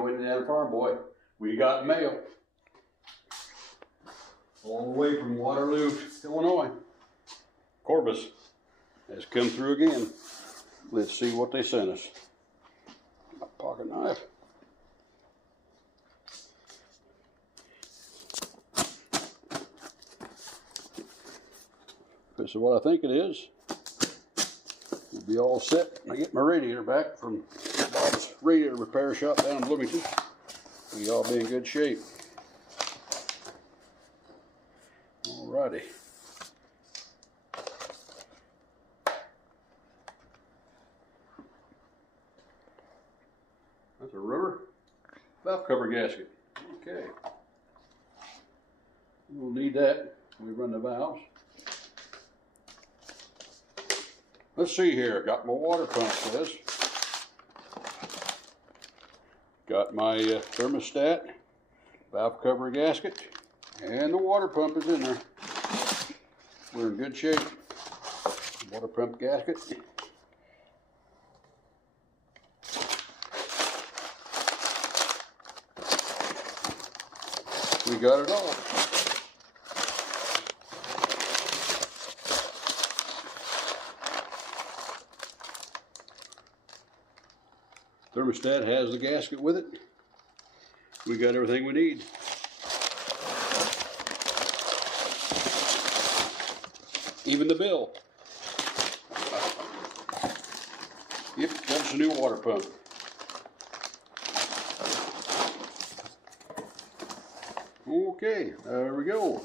Joey down Farm Boy. We got mail. All the way from Waterloo, Illinois. Corvus has come through again. Let's see what they sent us. A pocket knife. This is what I think it is. We'll be all set when I get my radiator back from Bob's radiator repair shop down in Bloomington. We all be in good shape. Alrighty. That's a rubber valve cover gasket. Okay. We'll need that when we run the valves. Let's see here. Got my water pump for this. Got my thermostat, valve cover gasket, and the water pump is in there. We're in good shape. Water pump gasket. We got it all. Thermostat has the gasket with it. We got everything we need. Even the bill. Yep, that's a new water pump. Okay, there we go.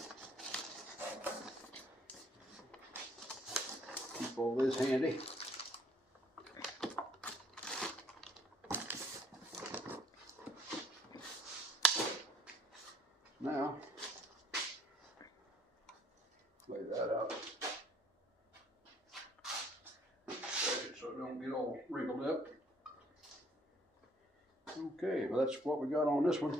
Keep all this handy. Now, lay that out. Stretch it so it don't get all wrinkled up. Okay, well that's what we got on this one.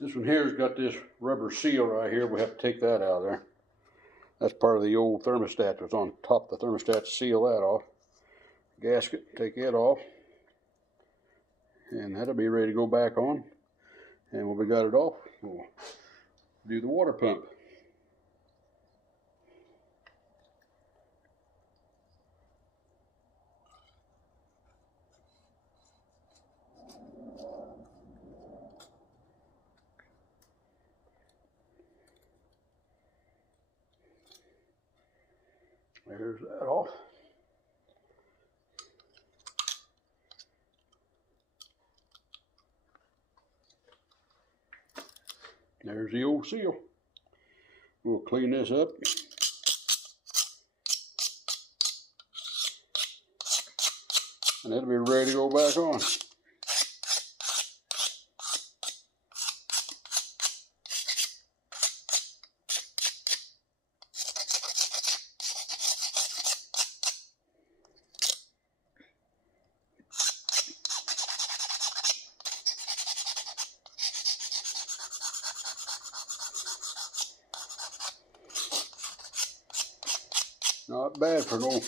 This one here's got this rubber seal right here. We have to take that out of there. That's part of the old thermostat that's on top of the thermostat. Seal that off. Gasket, take it off. And that'll be ready to go back on. And when we got it off, we'll do the water pump. There's that off. There's the old seal. We'll clean this up. And it'll be ready to go back on. Not bad for no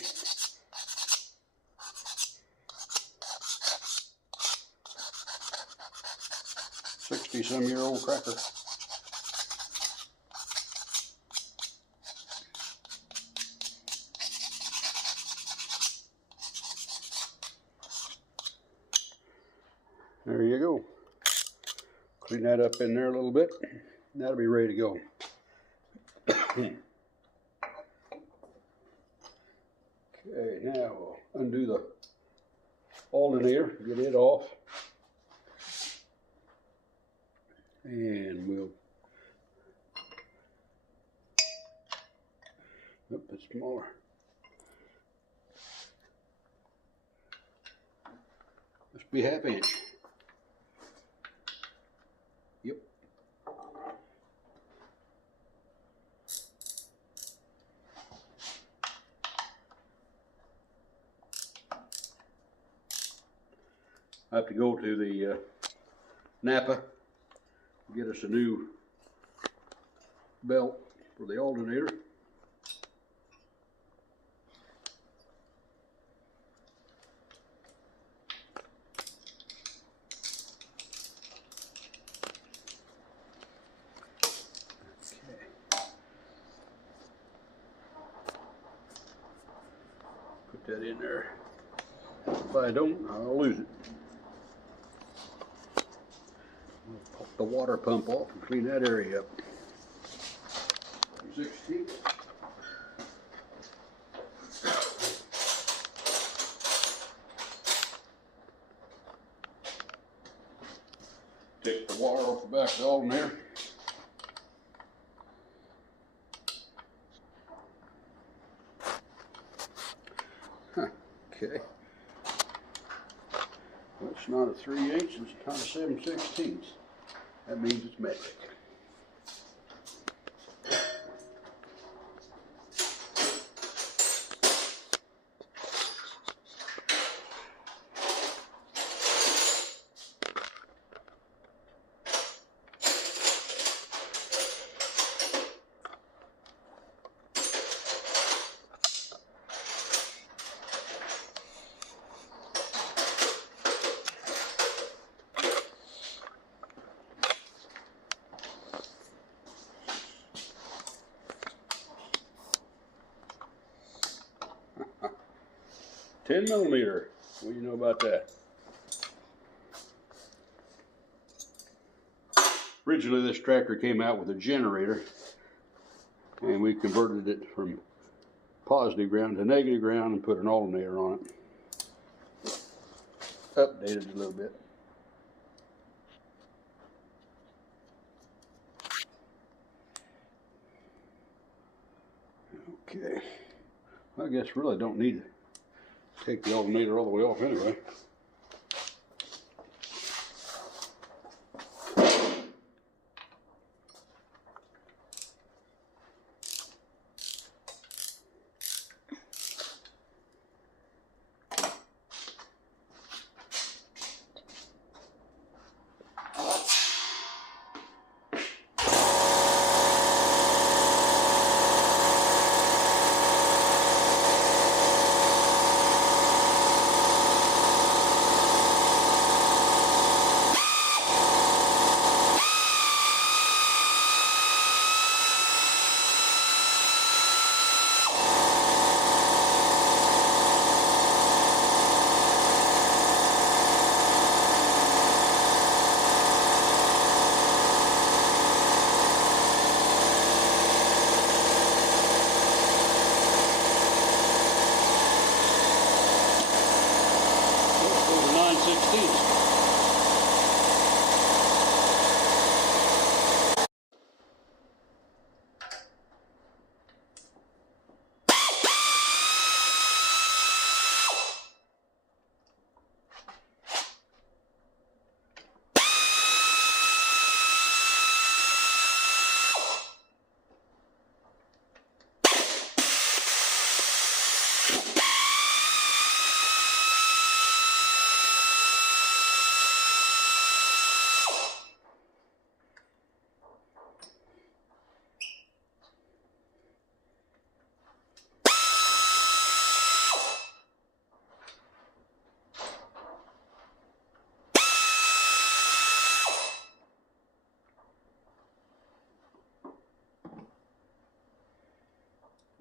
60-some-year-old cracker. There you go. Clean that up in there a little bit. That'll be ready to go. Okay, now we'll undo the alternator, get it off, and we'll, it's smaller. Must be half inch. Yep. I have to go to the Napa, get us a new belt for the alternator. in there. If I don't, I'll lose it. I'll pop the water pump off and clean that area up. 16. Take the water off the back of the alternator. Okay. Well, it's not a 3/8, it's not a 7/16. That means it's metric. Ten millimeter. What do you know about that? Originally, this tractor came out with a generator, and we converted it from positive ground to negative ground and put an alternator on it. Updated it a little bit. Okay. I guess really don't need to take the alternator all the way off anyway.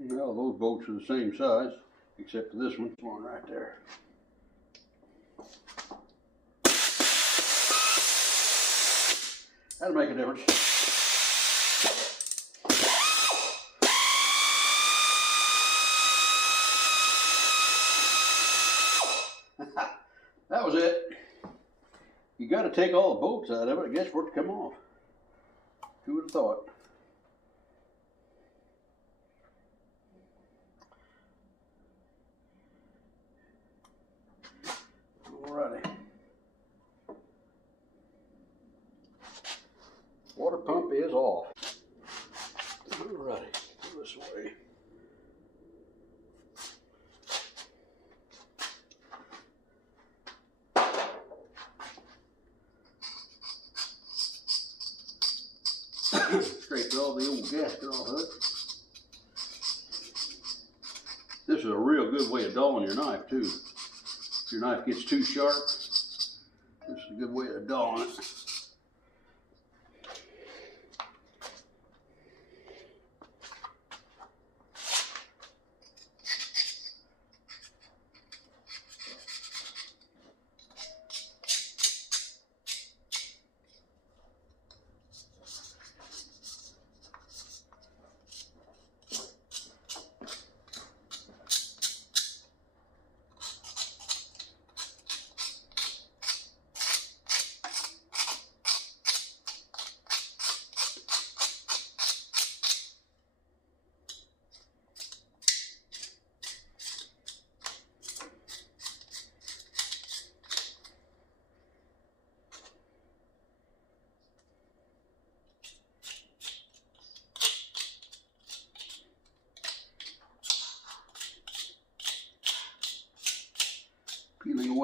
Well, those bolts are the same size, except for this one right there. That'll make a difference. That was it. You got to take all the bolts out of it, I guess, for it to come off. Who would have thought? Alrighty. Water pump is off. Alrighty, go this way. Scrape all the old gasket off of it. This is a real good way of dulling your knife too. If your knife gets too sharp, this is a good way of dulling it.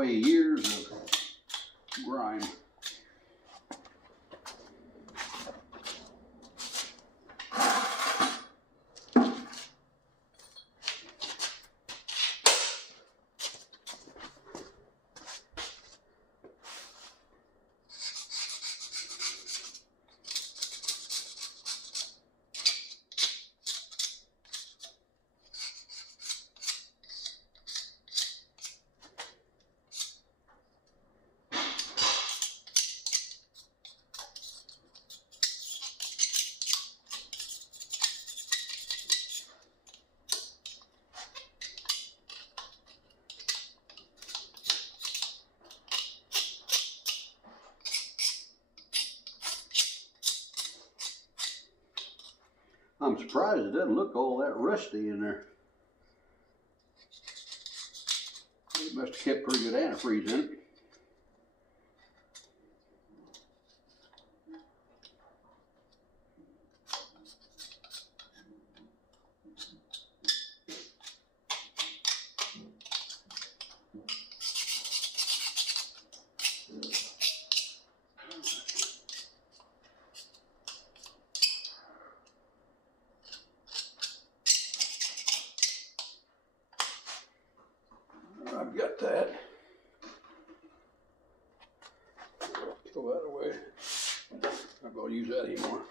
away years of grime. I'm surprised it doesn't look all that rusty in there. It must have kept pretty good antifreeze in it. I've got that. Throw that away. Not going to use that anymore.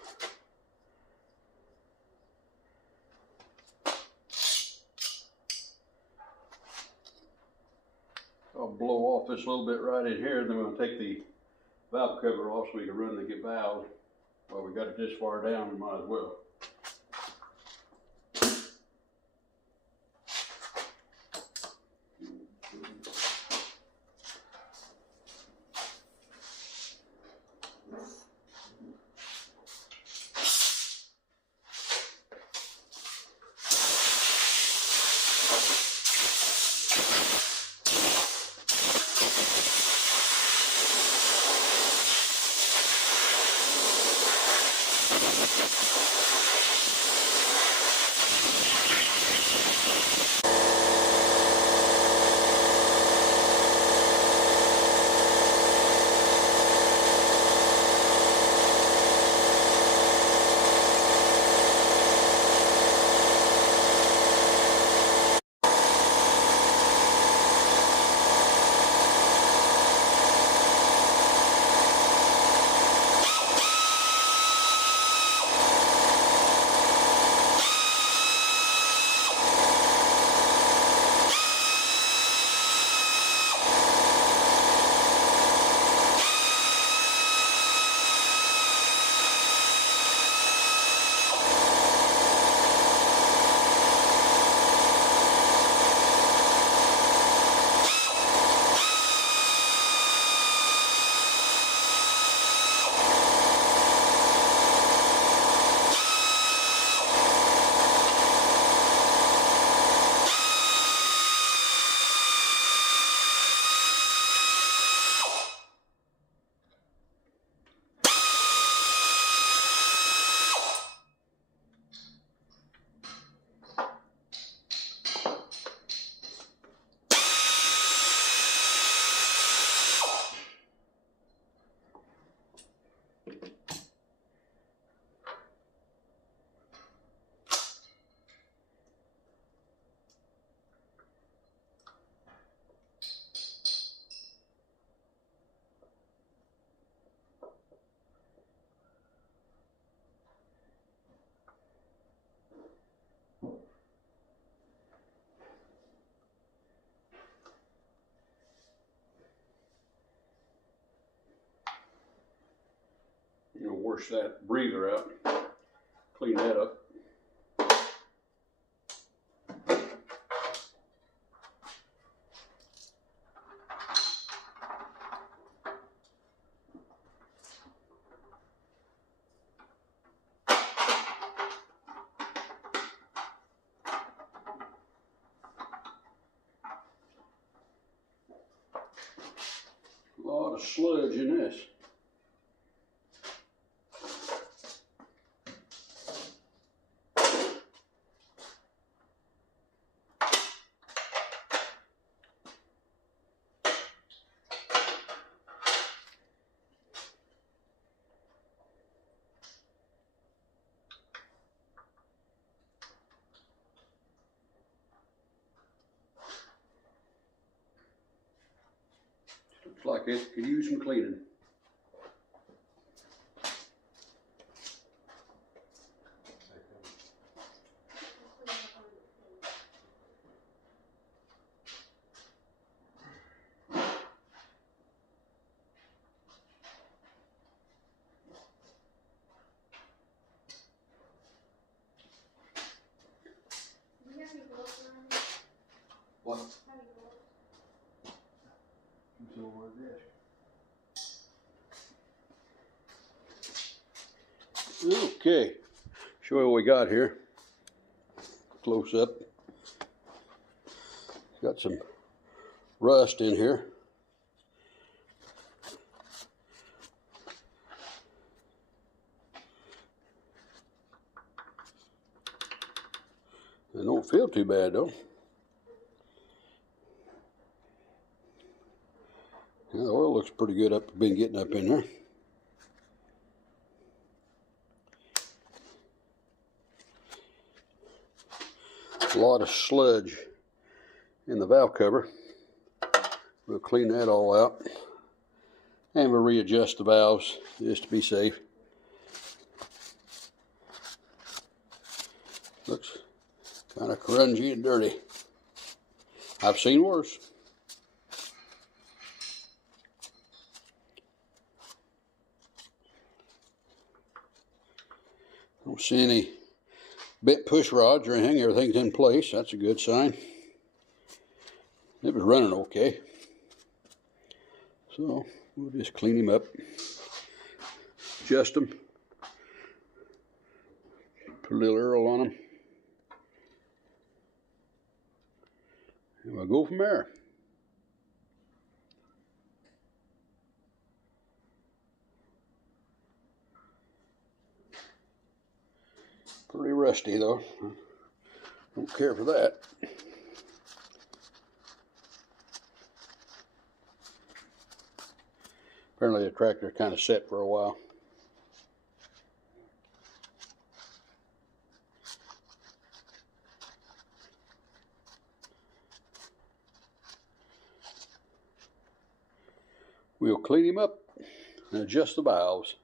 I'll blow off this little bit right in here, and then we'll take the valve cover off so we can run the valve. Well, we got it this far down, we might as well. You know, wash that breather out, clean that up. A lot of sludge in this. Looks like it could use some cleaning. What? It's over this. Okay, show you what we got here. Close up. Got some rust in here. It don't feel too bad though. Yeah, the oil looks pretty good up, been getting up in there. A lot of sludge in the valve cover. We'll clean that all out. And we'll readjust the valves just to be safe. Looks kind of grungy and dirty. I've seen worse. Don't see any bent push rods or anything. Everything's in place. That's a good sign. It was running okay. So we'll just clean him up, adjust them, put a little Earl on them, and we'll go from there. Pretty rusty though. Don't care for that. Apparently the tractor kind of set for a while. We'll clean him up and adjust the valves.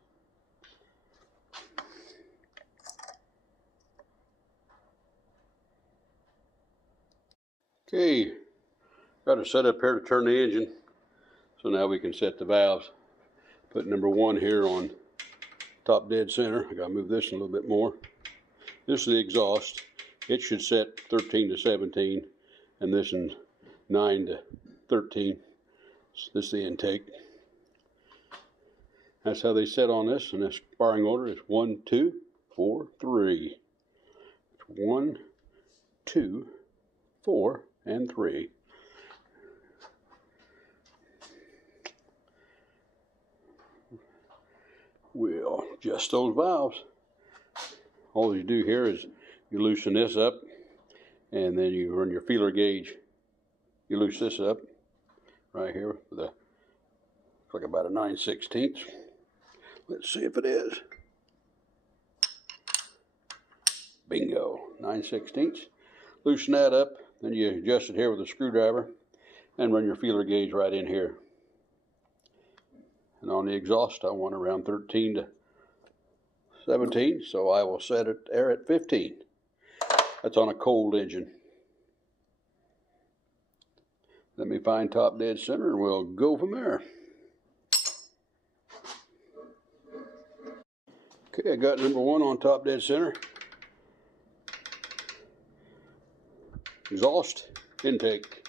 Okay, got it set up here to turn the engine. So now we can set the valves. Put number 1 here on top dead center. I gotta move this a little bit more. This is the exhaust. It should set 13 to 17, and this is 9 to 13. This is the intake. That's how they set on this, and this firing order is 1, 2, 4, 3. 1, 2, 4, and 3. We'll adjust those valves. All you do here is you loosen this up, and then you run your feeler gauge. You loose this up right here with a, like about a 9/16. Let's see if it is. Bingo, 9/16. Loosen that up, then you adjust it here with a screwdriver and run your feeler gauge right in here. And on the exhaust, I want around 13 to 17, so I will set it there at 15. That's on a cold engine. Let me find top dead center and we'll go from there. Okay, I got number 1 on top dead center. Exhaust, intake.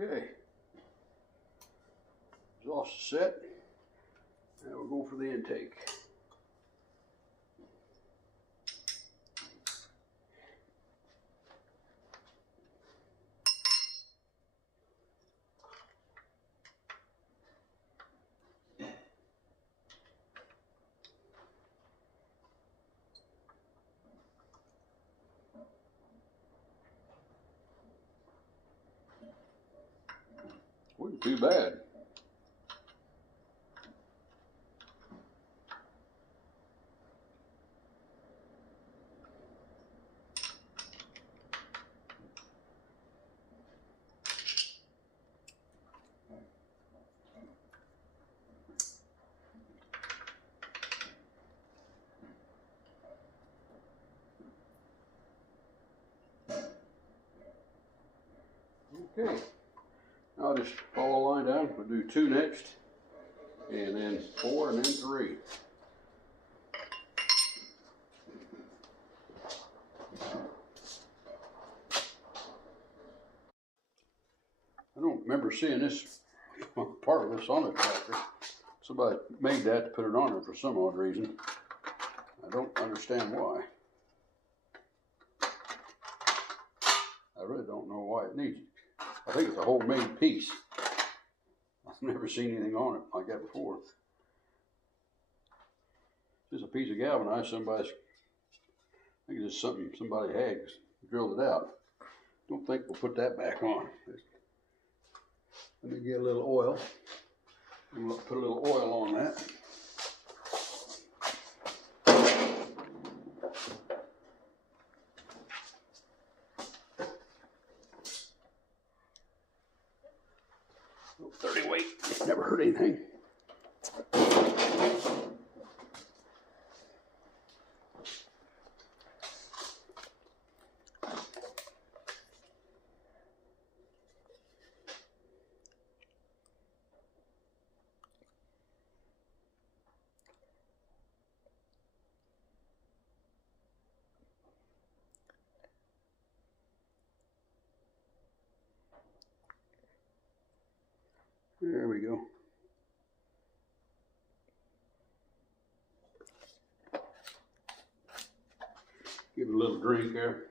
Okay. Exhaust set. Now we'll go for the intake. Wasn't too bad. Okay. Now I'll just follow a line down. We'll do 2 next, and then 4, and then 3. I don't remember seeing this part of this on the tractor. Somebody made that to put it on there for some odd reason. I don't understand why. I really don't know why it needs it. I think it's a homemade piece. I've never seen anything on it like that before. It's just a piece of galvanized. I think it's just something somebody had drilled it out. Don't think we'll put that back on. Let me get a little oil. I'm going to put a little oil on that. Oh, 30 weight, never hurt anything. There we go. Give it a little drink there.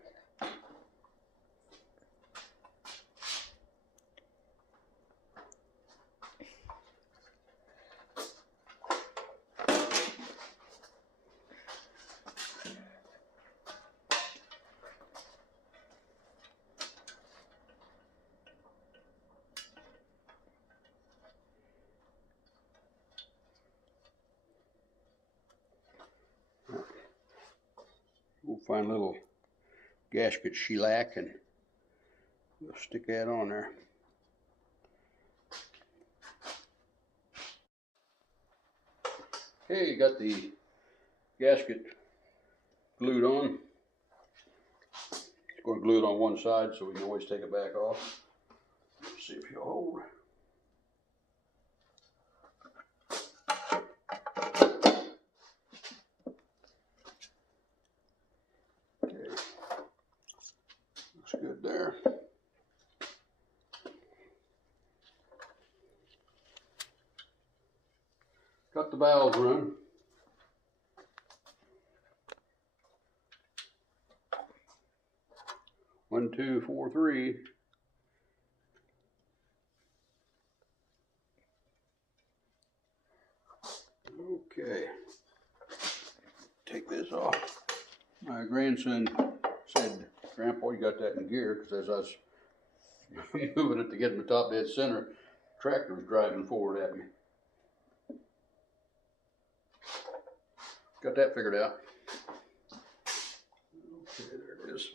We'll find a little gasket shellac and we'll stick that on there. Okay, got the gasket glued on. It's going to glue it on one side so we can always take it back off. Let's see if he'll hold. Okay, looks good there. Got the valves run. One, two, 4, 3. Okay. Take this off. My grandson said, "Grandpa, you got that in gear," because as I was moving it to get in the top dead center, the tractor was driving forward at me. Got that figured out. Okay, there it is.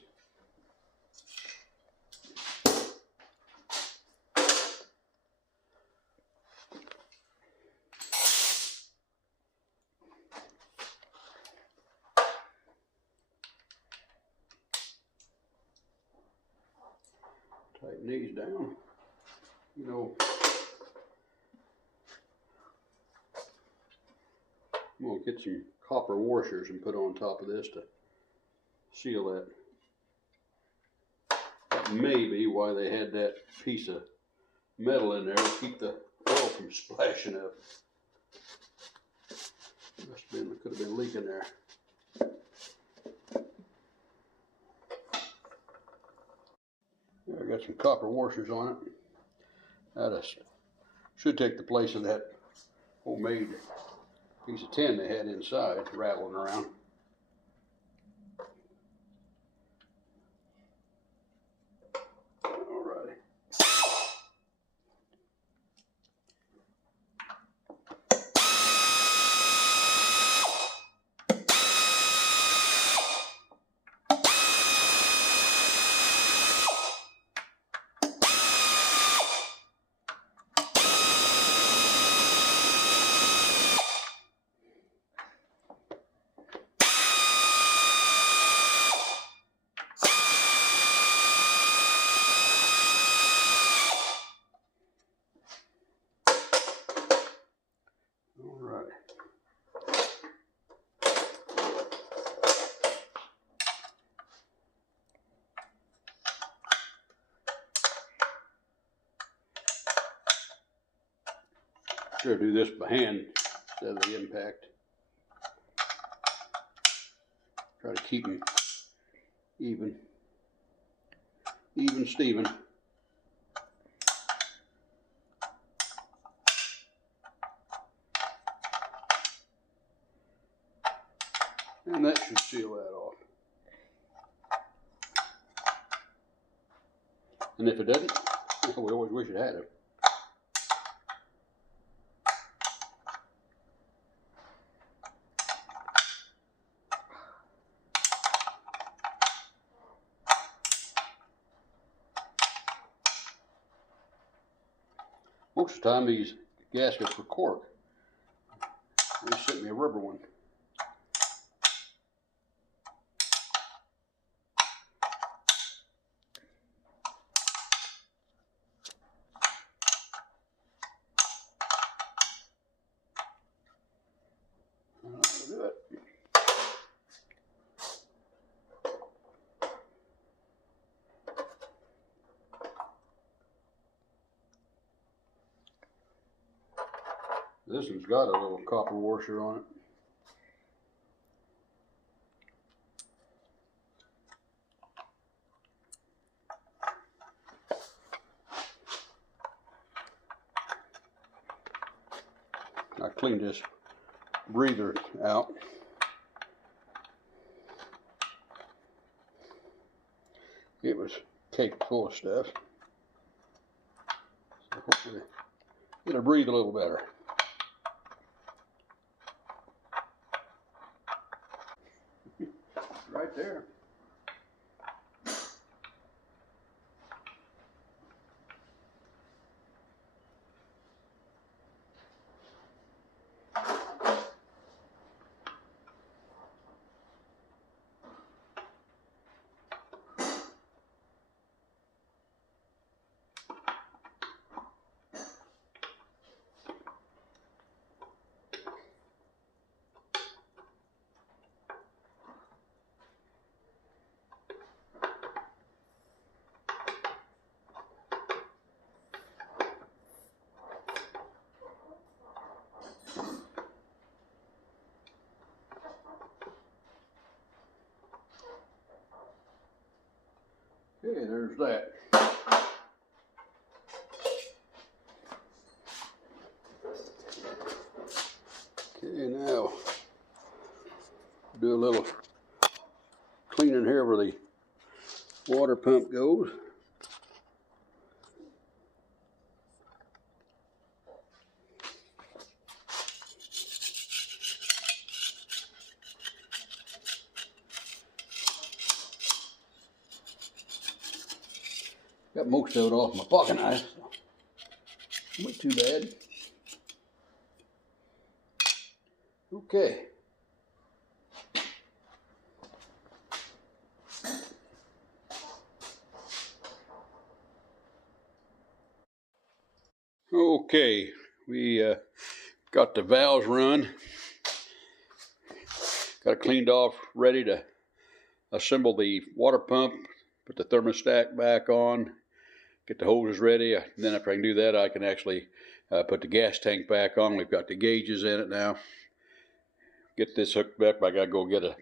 Tighten these down. You know, I'm going to get some copper washers and put on top of this to seal that. That may be why they had that piece of metal in there to keep the oil from splashing up. Could have been leaking there. I got some copper washers on it. That should take the place of that homemade piece of tin they had inside rattling around. Alrighty. Sure, do this by hand instead of the impact. Try to keep them even Steven. And that should seal that off. And if it doesn't, we always wish it had it. Most of the time these gaskets were cork. They sent me a rubber one. That'll do it. This one's got a little copper washer on it. I cleaned this breather out. It was caked full of stuff. So hopefully it'll breathe a little better. Right there. Okay, there's that. Okay, now do a little cleaning here where the water pump goes. Got most of it off my pocket knife, so not too bad. Okay. Okay, we got the valves run. Got it cleaned off, ready to assemble the water pump, put the thermostat back on, get the hoses ready. And then after I can do that, I can actually put the gas tank back on. We've got the gauges in it now. Get this hooked back, but I gotta go get a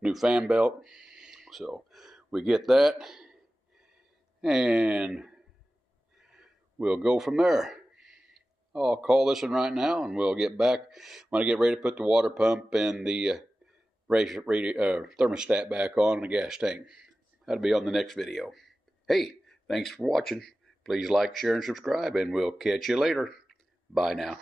new fan belt. So we get that, and we'll go from there. I'll call this one right now, and we'll get back when I get ready to put the water pump and the thermostat back on the gas tank. That'll be on the next video. Hey, thanks for watching. Please like, share, and subscribe, and we'll catch you later. Bye now.